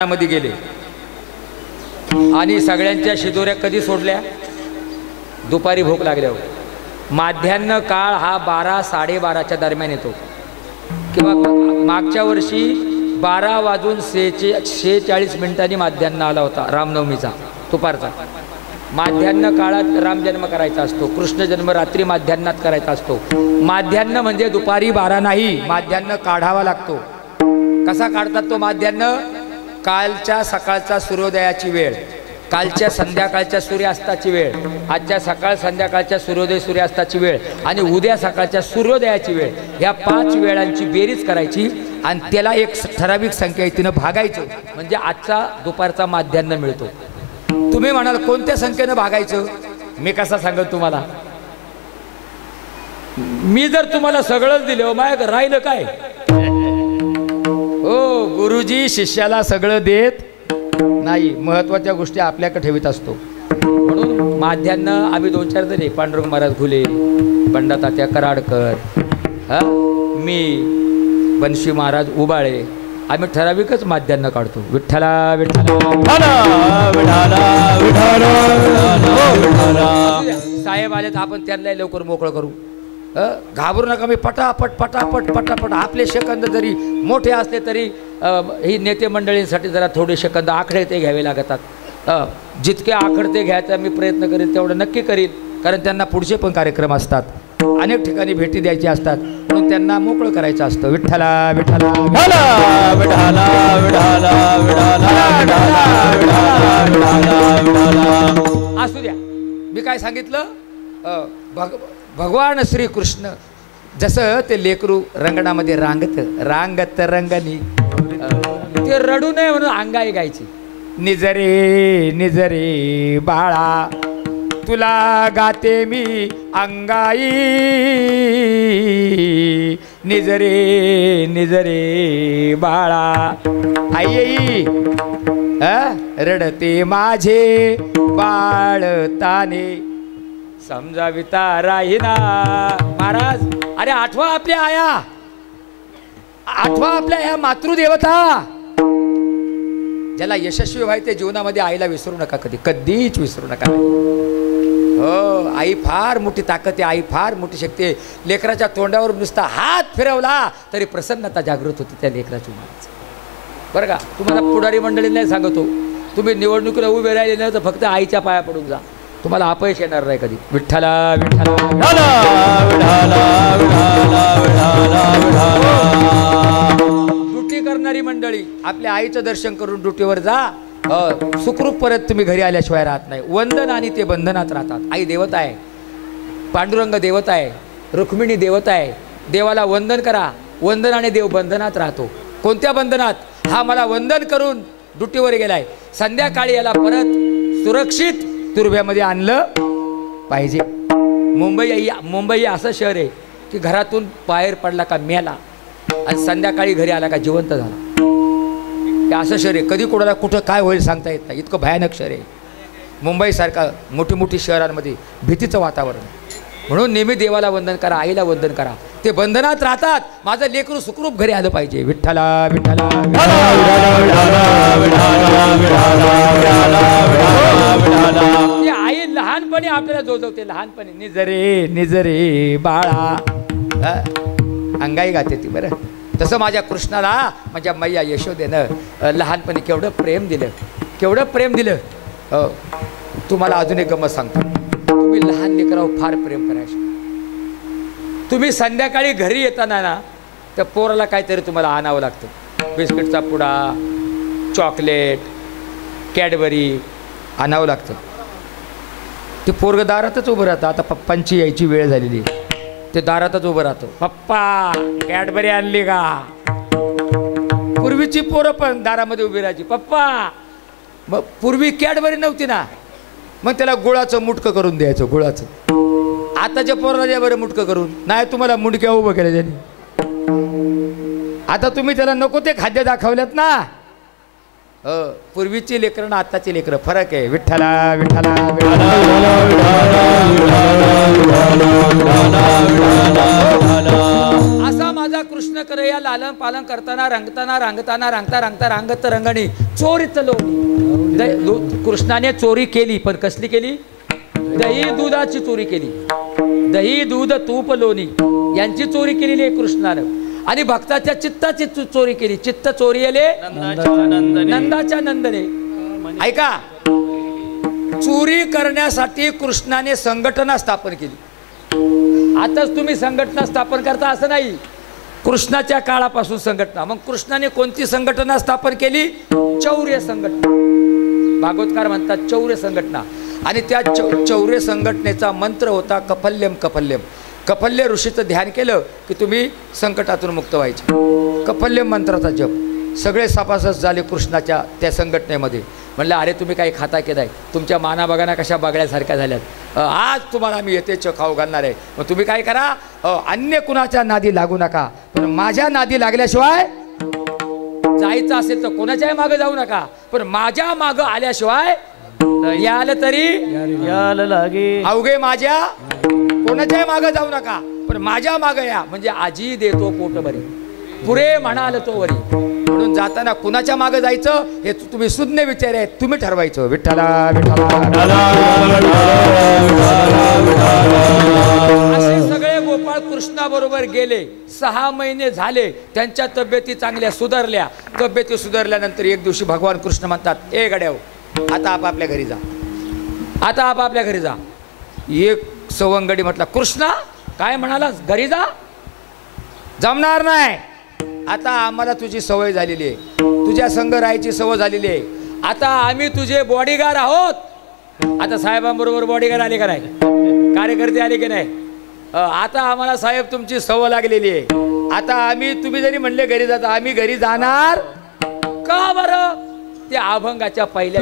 मध्ये गेले आणि सगळ्यांच्या शिदोऱ्या कधी सोडल्या? दुपारी भूक लागल्यावर। माध्यान्ह काळ हा 12-12:30च्या दरम्यान येतो किंवा मागच्या वर्षी 12:46 माध्यान्ह आला होता रामनवमीचा दुपारचा। माध्यान्ह काळात राम जन्म करायचा असतो, कृष्ण जन्म रात्री माध्यान्हात करायचा असतो। माध्यान्ह म्हणजे दुपारी 12 नाही, माध्यान्ह काढावा लागतो। कसा काढतात तो माध्यान्ह? कालच्या सकाळचा सूर्योदयाची वेळ, कालच्या संध्याकाळच्या सूर्यास्ताची वेळ, आजच्या सकाळ संध्याकाळच्या सूर्योदय सूर्यास्ताची वेळ आणि उद्या सकाळच्या सूर्योदयाची वेळ, ह्या 5 वेळांची बेरीज करायची आणि त्याला एक ठराविक संख्या इथनं भागायचं म्हणजे आजचा दुपारचा माध्यान्ह मिळतो। तुम्ही म्हणाल कोणत्या संख्येनं भागायचं? मी कसा सांगत तुम्हाला? मी जर तुम्हाला सगळंच दिलं माझ्या राहिलं काय? हो, गुरुजी शिष्याला सगळं देत नाही, महत्वाच्या गोष्टी आपल्याकडे ठेवीत असतो। म्हणून माध्यान्ह आम्ही 2-4 जण, पांडुरंग महाराज घुले, पंडितात्या कराडकर, मी, बनशी महाराज उबाळे, आम्ही ठराविकच माध्यान्ह काढतो। विठ्ठला विठ्ठला साहेब आले तर आपण त्यांना लवकर मोकळं करू, घाबरू नका। मी पटापट पटापट पटापट, आपले सेकंद जरी मोठे असले तरी ही नेते मंडळींसाठी जरा थोडे सेकंद आखडे ते घ्यावे लागतात। जितके आखडते घ्यायचा मी प्रयत्न करेल तेवढं नक्की करील, कारण त्यांना पुढचे पण कार्यक्रम असतात, अनेक ठिकाणी भेटी द्यायची असतात, म्हणून त्यांना मोकळं करायचं असतं। विठ्ठला विठ्ठला असू द्या। मी काय सांगितलं? भगवान श्रीकृष्ण जसं ते लेकरू रंगणामध्ये रांगत रंगणी, ते रडू नये म्हणून अंगाई गायची। निजरे निजरे बाळा तुला गाते मी अंगाई, निजरे निजरे बाळा आई रडते माझे बाळ ताने समजाविता राहिना। महाराज अरे आठवा आपल्या आया, आठवा आपल्या ह्या मातृदेवता, ज्याला यशस्वी व्हायचे जीवनामध्ये आईला विसरू नका, कधीच विसरू नका। हो, आई फार मोठी ताकद आहे, आई फार मोठी शक्ती आहे। लेकराच्या तोंडावर नुसता हात फिरवला तरी प्रसन्नता जागृत होती त्या लेकराची। बरं का, तुम्हाला पुढारी मंडळी नाही सांगतो, तुम्ही निवडणुकीला उभे राहिले नाही तर फक्त आईच्या पाया पडून जा, तुम्हाला अपयश येणार नाही कधी। विठ्ठला विठ्ठला ड्युटी करणारी मंडळी आपल्या आईचं दर्शन करून ड्युटीवर जा, सुखरूप परत तुम्ही घरी आल्याशिवाय राहत नाही। वंदन आणि ते बंधनात राहतात। आई देवता आहे, पांडुरंग देवता आहे, रुक्मिणी देवता आहे। देवाला वंदन करा, वंदन आणि देव बंधनात राहतो। कोणत्या बंधनात? हा मला वंदन करून ड्युटीवर गेलाय, संध्याकाळी याला परत सुरक्षित तुरुब्यामध्ये आणलं पाहिजे। मुंबई असं शहर आहे की घरातून बाहेर पडला का मेला आणि संध्याकाळी घरी आला का जिवंत झाला, हे असं शहर आहे। कधी कोणाला कुठं काय होईल सांगता येत नाही, इतकं भयानक शहर आहे मुंबईसारखा। मोठी मोठी शहरांमध्ये भीतीचं वातावरण, म्हणून नेहमी देवाला वंदन करा, आईला वंदन करा, ते बंधनात राहतात। माझं लेकरू सुखरूप घरी आलं पाहिजे। विठ्ठला विठ्ठला आई लहानपणी आपल्याला जोजवते, लहानपणी निजरे निजरे बाळा अंगाई गाते ती। बरं, तसं माझ्या कृष्णाला माझ्या मैया यशोदेनं लहानपणी केवढं प्रेम दिलं, केवढं प्रेम दिलं। तुम्हाला अजून एक गमत सांगतो, तुम्ही लहान लेकरावर फार प्रेम करायचं। तुम्ही संध्याकाळी घरी येताना ना त्या पोराला काहीतरी तुम्हाला आणावं लागतं, बिस्किटचा पुडा, चॉकलेट, कॅडबरी आणावं लागतं। ते पोरग दारातच उभं राहतं। आता पप्पांची यायची वेळ झालेली, ते दारातच उभं राहतं। पप्पा कॅडबरी आणली का? पूर्वीची पोरं पण दारामध्ये उभी राहायची, पप्पा। मग पूर्वी कॅडबरी नव्हती ना, मग त्याला गुळाचं मुटकं करून द्यायचं, गुळाचं। आताच्या पोराला द्या बरं मुटकं करून, नाही तुम्हाला मुंडक्या उभं केलं त्यांनी। आता तुम्ही त्याला नको ते खाद्य दाखवल्यात ना। पूर्वीची लेकरं आताची लेकरं फरक आहे। विठ्ठला विठ्ठला असा माझा कृष्ण कृष्ण करया लालन पालन करताना रंगताना रांगताना रांगता रांगता रांगत रंगणी चोरीच लोणी. कृष्णाने चोरी केली, पण कसली केली? दही दुधाची चोरी केली. दही दूध तूप लोणी यांची चोरी केलेली आहे कृष्णानं. आणि भक्ताच्या चित्ताची चोरी केली. चित्त चोरी आले नंदाच्या नंदने. ऐका, चोरी करण्यासाठी कृष्णाने संघटना स्थापन केली. आताच तुम्ही संघटना स्थापन करता असं नाही, कृष्णाच्या काळापासून संघटना. मग कृष्णाने कोणती संघटना स्थापन केली? चौर्य संघटना. भागवतकार म्हणतात चौर्य संघटना. आणि त्या चौर्य संघटनेचा मंत्र होता कफल्यम कफल्यम. कफल्य ऋषीचं ध्यान केलं की तुम्ही संकटातून मुक्त व्हायचे. कफल्यम मंत्राचा जप. सगळे सभासद झाले कृष्णाच्या त्या संघटनेमध्ये. म्हणलं अरे तुम्ही काही खाता केलाय, तुमच्या माना बघाना कशा बागड्यासारख्या झाल्यात, आज तुम्हाला आम्ही यथेच्छ खाऊ घालणार आहे. मग तुम्ही काय करा, अन्य कुणाच्या नादी लागू नका, पण माझ्या नादी लागल्याशिवाय जायचं असेल तर कोणाच्याही मागं जाऊ नका, पण माझ्या मागं आल्याशिवाय याल तरी याल लागे. अवघे माझ्या कोणाच्याही मागं जाऊ नका, पण माझ्या मागं या, म्हणजे आजी देतो पोट बरी, पुरे म्हणाल तो वरी. म्हणून जाताना कुणाच्या मागं जायचं हे तुम्ही सुज्ञ विचार आहेत, तुम्ही ठरवायचं. विठ्ठला विठ्ठला. असे सगळे गोपाळ कृष्णाबरोबर गेले. 6 महिने झाले, त्यांच्या तब्येती चांगल्या सुधारल्या. तब्येती सुधारल्यानंतर एक दिवशी भगवान कृष्ण म्हणतात, ए गड्याव, आता आपापल्या घरी जा, आता आपापल्या घरी जा. एक सवंगडी म्हटला, कृष्णा काय म्हणालास, घरी जा? जमणार नाही. आता आम्हाला तुझी सवय झालेली आहे, तुझ्या संग राहायची सवय झालेली आहे. आता आम्ही तुझे बॉडीगार्ड आहोत. आता साहेबांबरोबर बॉडीगार्ड आले का नाही, कार्यकर्ते आले की नाही? आता आम्हाला साहेब तुमची सवय लागलेली आहे. आता आम्ही, तुम्ही जरी म्हणले घरी जाता, आम्ही घरी जाणार का बरं? त्या अभंगाच्या पहिल्या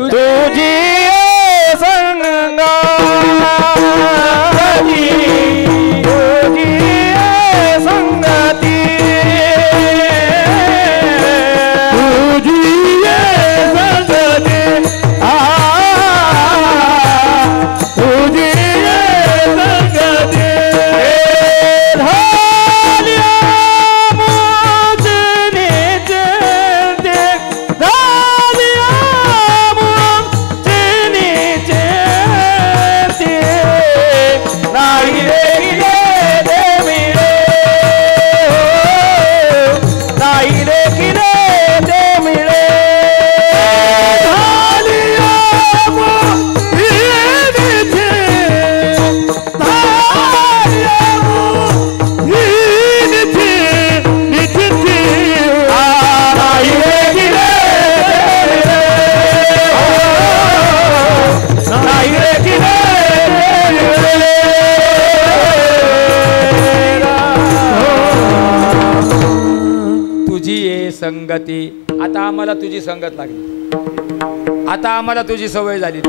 संगती. आता आम्हाला तुझी संगत लागली, आता आम्हाला तुझी सवय झाली.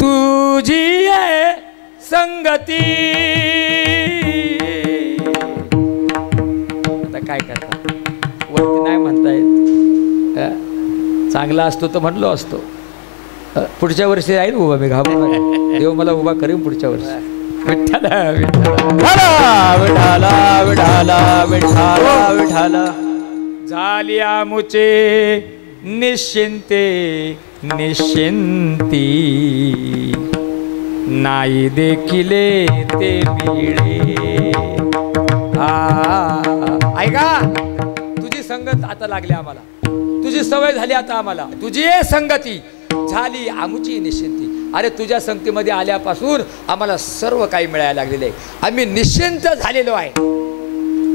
तुझी आहे संगती. आता काय करता, वरती नाही म्हणतायत. चांगला असतो तर म्हणलो असतो. पुढच्या वर्षी आहे उभा, मी घाबरून देव मला उभा करेन पुढच्या वर्षी. विठ्ठला विठ्ठला विठ्ठला विठ्ठला विठ्ठला विठ्ठला. झाली आमुचे निश्चिंते निश्चिंती, नाही देखिले ते मिळे. ऐका, तुझी संगत आता लागली आम्हाला, तुझी सवय झाली आता आम्हाला. तुझी संगती झाली आमुची निश्चिंती. अरे तुझ्या संगतीमध्ये आल्यापासून आम्हाला सर्व काही मिळायला लागलेलं आहे. आम्ही निश्चिंत झालेलो आहे.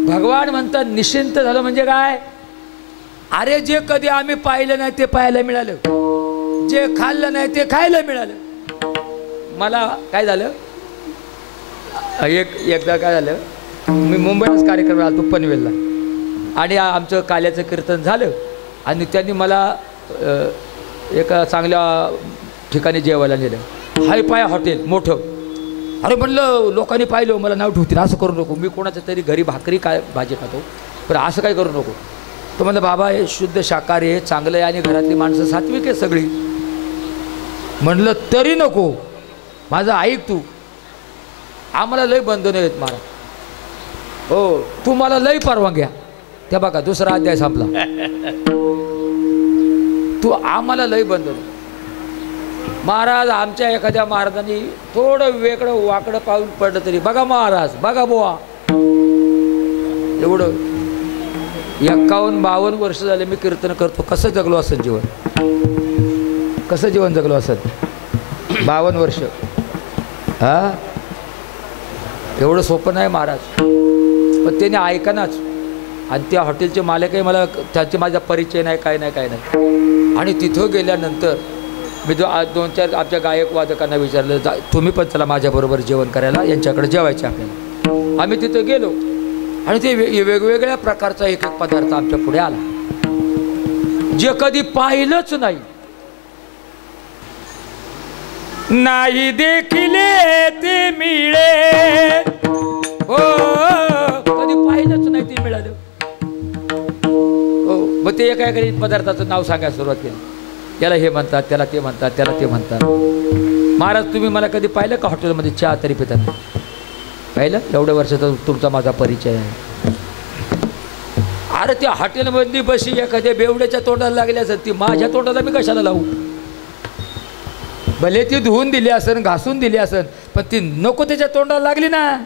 भगवान म्हणतात निश्चिंत झालं म्हणजे काय? अरे जे कधी आम्ही पाहिलं नाही ते पाहायला मिळालं, जे खाल्लं नाही ते खायला मिळालं. मला काय झालं, एकदा काय झालं, मी मुंबईलाच कार्यक्रम आलो तो पनवेलला, आणि आमचं काल्याचं कीर्तन झालं आणि त्यांनी मला एका चांगल्या ठिकाणी जेवायला नेलं. हाय पाय हॉटेल मोठं. अरे म्हणलं लोकांनी पाहिलं मला नाव ठेवतील, असं करू नको. मी कोणाच्या तरी घरी भाकरी काय भाजी खातो, पण असं काय करू नको. तो म्हणलं बाबा हे शुद्ध शाकाहारी आहे, चांगलं आहे, आणि घरातली माणसं सात्विक आहे सगळी. म्हणलं तरी नको, माझं ऐक तू, आम्हाला लय बंधनं आहेत महाराज. हो तुम्हाला लई परवानग्या त्या बघा दुसरा अध्याय संपला. तू आम्हाला लई बंद. महाराज आमच्या एखाद्या महाराजांनी थोडं वेगळं वाकडं पाऊल पडलं तरी बघा महाराज बघा बुवा एवढं 51-52 वर्ष झाले मी कीर्तन करतो. कसं जगलो असेल जीवन, कसं जीवन जगलो असेल 52 वर्ष. हा एवढं सोपं नाही महाराज. पण त्याने ऐकानाच. आणि त्या हॉटेलचे मालकही मला त्यांचे माझा परिचय नाही काय नाही काय नाही. आणि तिथं गेल्यानंतर मी 2-4 आमच्या गायक वादकांना विचारलं तुम्ही पण चला माझ्याबरोबर जेवण करायला यांच्याकडे जेवायचे आपल्याला. आम्ही तिथं गेलो आणि ते वेगवेगळ्या प्रकारचा एक एक पदार्थ आमच्या पुढे आला जे कधी पाहिलंच नाही. नाही देखिले ते मिळे हो कधी पाहिलंच नाही ते मिळालं. हो मग ते एका एका पदार्थाचं नाव सांगायला सुरुवात केली. याला हे म्हणतात त्याला ते म्हणतात त्याला ते म्हणतात. महाराज तुम्ही मला कधी पाहिलं का हॉटेलमध्ये चहा तरी पिताना पाहिलं? एवढ्या वर्षाचा तुमचा माझा परिचय आहे. अरे त्या हॉटेलमधली बशी एखाद्या बेवड्याच्या तोंडाला लागली असेल ती माझ्या तोंडाला मी कशाला लावू? भले ती धुवून दिली असेल घासून दिली असेल पण ती नको त्याच्या तोंडाला लागली ना.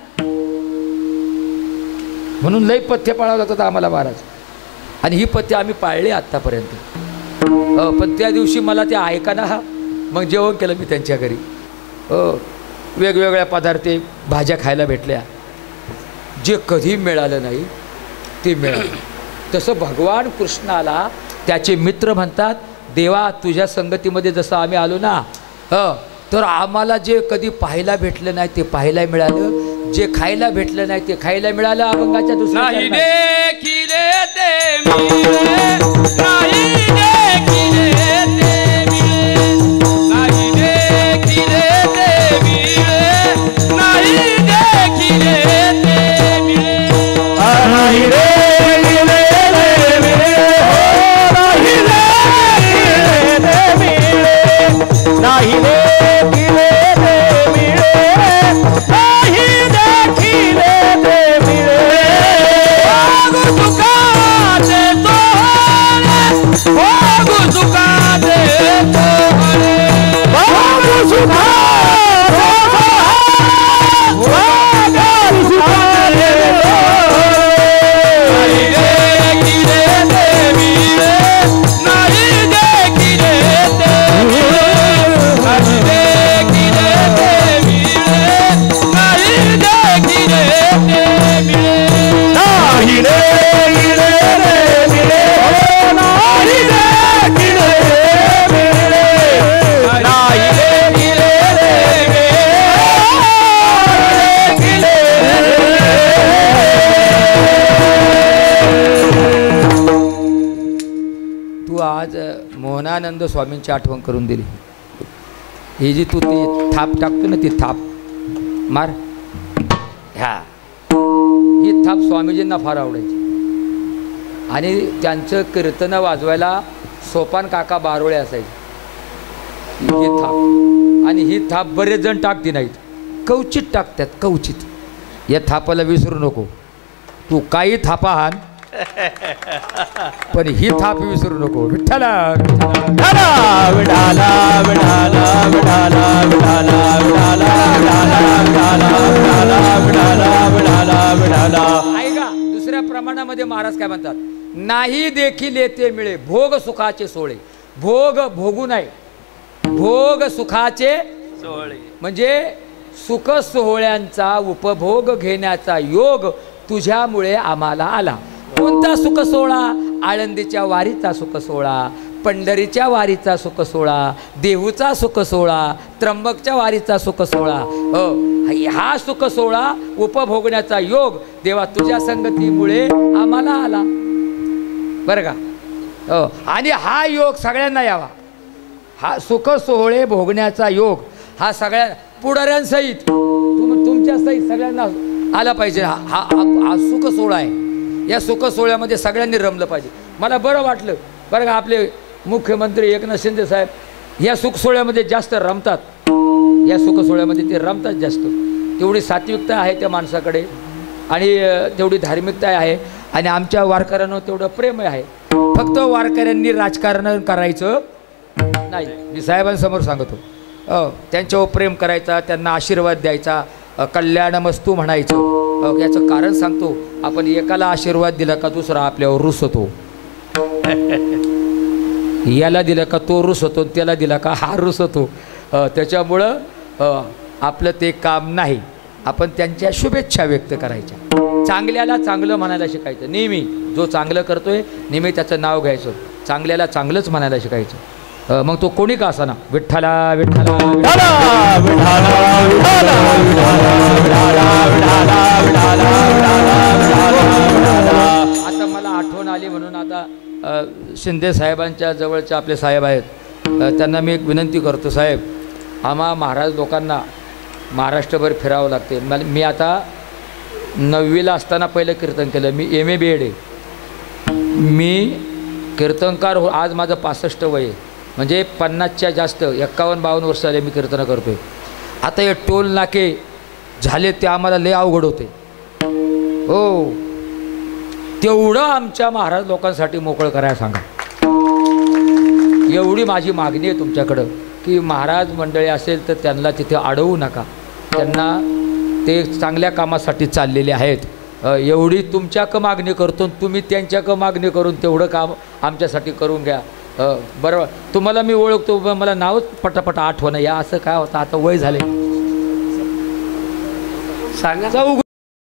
म्हणून लई पथ्य पाळावं लागतं आम्हाला महाराज. आणि ही पथ्य आम्ही पाळली आत्तापर्यंत. पण त्या दिवशी मला ते ऐकाना हा मग जेवण केलं मी त्यांच्या घरी. वेगवेगळ्या पदार्थ भाज्या खायला भेटल्या जे कधी मिळालं नाही ते मिळालं. तसं भगवान कृष्णाला त्याचे मित्र म्हणतात देवा तुझ्या संगतीमध्ये जसं आम्ही आलो ना तर आम्हाला जे कधी पाहायला भेटलं नाही ते पाहायला मिळालं. जे खायला भेटलं नाही ते खायला मिळालं. अभंगाच्या दुसऱ्या मोहनानंद स्वामींची आठवण करून दिली. ही जी तू ती थाप टाकतो ना ती थाप मार ह्या ही थाप स्वामीजींना फार आवडायची. आणि त्यांचं कीर्तन वाजवायला सोपान काका बारोळे असायचे. ही थाप आणि ही थाप बरेच जण टाकती नाहीत कवचित टाकतात कवचित. या थापाला विसरू नको. तू काही थापा हान पण ही थाप विसरू नको. विठ्ठला ऐका दुसऱ्या प्रमाणामध्ये महाराज काय म्हणतात नाही देखील येते मिळे भोग सुखाचे सोळे. भोग भोगू नाही भोग सुखाचे सोहळे म्हणजे सुख सोहळ्यांचा उपभोग घेण्याचा योग तुझ्यामुळे आम्हाला आला. कोणता सुख सोहळा? आळंदीच्या वारीचा सुख सोहळा, पंढरीच्या वारीचा सुख सोहळा, देहूचा सुख सोहळा, त्र्यंबकच्या वारीचा सुख सोहळा. हा सुख सोहळा उपभोगण्याचा योग देवा तुझ्या संगतीमुळे आम्हाला आला बरं का. आणि हा योग सगळ्यांना यावा. हा सुख सोहळे भोगण्याचा योग हा सगळ्या पुढाऱ्यांसहित तुमच्या सहित सगळ्यांना आला पाहिजे. हा सुख सोहळा आहे. या सुख सोहळ्यामध्ये सगळ्यांनी रमलं पाहिजे. मला बरं वाटलं बरं का आपले मुख्यमंत्री एकनाथ शिंदे साहेब या सुख सोहळ्यामध्ये जास्त रमतात. या सुख सोहळ्यामध्ये ते रमतात जास्त. तेवढी सात्विकता आहे त्या माणसाकडे. आणि तेवढी धार्मिकता आहे आणि आमच्या वारकऱ्यांवर तेवढं प्रेम आहे. फक्त वारकऱ्यांनी राजकारण करायचं नाही. मी साहेबांसमोर सांगतो, त्यांच्यावर प्रेम करायचा, त्यांना आशीर्वाद द्यायचा, कल्याणमस्तू म्हणायचं. याचं कारण सांगतो, आपण एकाला आशीर्वाद दिला का दुसरा आपल्यावर रुसतो, याला दिला का तो रुसतो, त्याला दिला का हा रुसतो. त्याच्यामुळं आपलं ते काम नाही. आपण त्यांच्या शुभेच्छा व्यक्त करायच्या. चांगल्याला चांगलं म्हणायला शिकायचं. नेहमी जो चांगलं करतोय नेहमी त्याचं नाव घ्यायचं, चांगल्याला चांगलंच म्हणायला शिकायचं. मग तो कोणी का असाना, विठ्ठला विठ्ठला आता मला आठवण आली म्हणून आता शिंदे साहेबांच्या जवळचे आपले साहेब आहेत, त्यांना मी एक विनंती करतो. साहेब, आम्हा महाराज लोकांना महाराष्ट्रभर फिरावं लागते. मी आता 9वीला असताना पहिलं कीर्तन केलं. मी MA BEd आहे. मी कीर्तनकार आज माझं 65 वय आहे. म्हणजे 50च्या जास्त 51-52 वर्ष झाले मी कीर्तनं करतो आहे. आता हे टोल नाके झाले ते आम्हाला लय अवघड होते. हो, तेवढं आमच्या महाराज लोकांसाठी मोकळं करायला सांगा. एवढी माझी मागणी आहे तुमच्याकडं की महाराज मंडळी असेल तर त्यांना तिथे अडवू नका. त्यांना ते चांगल्या कामासाठी चाललेले आहेत. एवढी तुमच्याक मागणी करतो, तुम्ही त्यांच्याक मागणी करून तेवढं काम आमच्यासाठी करून घ्या. बरोबर, तुम्हाला मी ओळखतो, मला नावच पटापट आठवणं या असं काय होतं. आता वय झाले, सांगा.